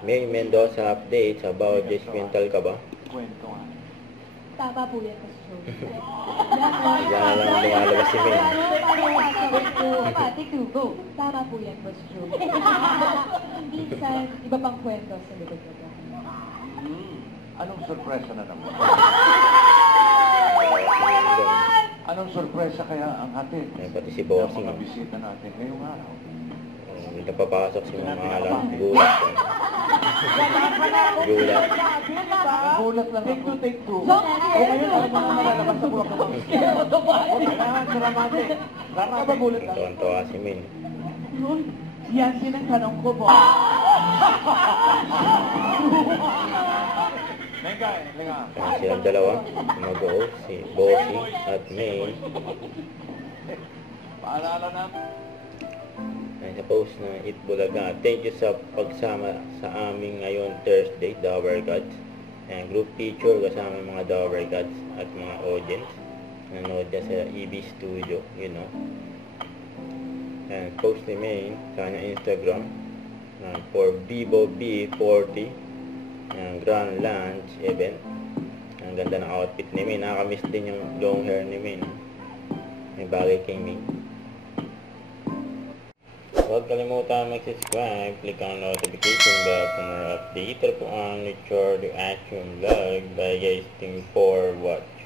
May Mendoza updates about judgmental ka ba? Kwento nga. Tama po yan, Pastor. Yan lang lumalabas si May. Pati go. Tama po yan, Pastor. Minsan, iba pang kwento sa likod ko. Anong sorpresa na naman? Anong sorpresa kaya ang hatid? Pati si Ng Bossing. mga bisita natin ngayong araw. Hindi ka papasok si mga alam. Gulat. Gulat. Nagulat lang ako. Take two. So, Ngayon, alam mo na malalabas sa buwak ko. Kailangan salamate. Magulat lang. Tuwan-tuwa si May. Yan sinang ko po. Lenga. Kaya silang dalawa, mag-o, si Bossing at May. Paalala na. Ay, sa post na Itbulaga, thank you sa pagsama sa aming ngayon Thursday, Dower Gods. And group picture kasama yung mga Dower Gods at mga audience. Nanood niya sa EB Studio, you know. And post ni May sa kanyang Instagram for Vivo B40 ang Grand Lunch event. Ang ganda ng outfit ni May. Nakakamiss din yung long hair ni May. May bagay kay May. Huwag kalimutan mag-subscribe, click ang notification bell for more update. Ito po ang Nature Reaction Vlog by guys Team 4 Watch.